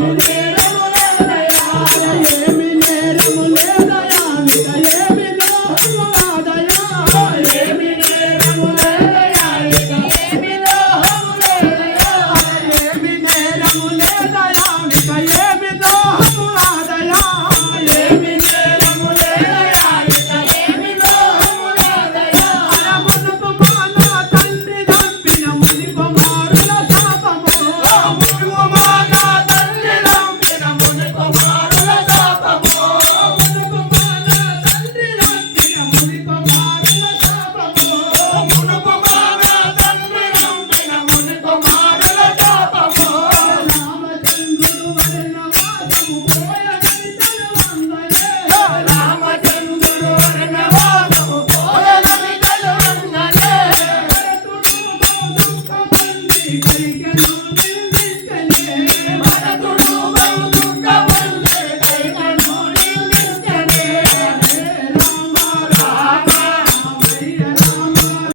Amen.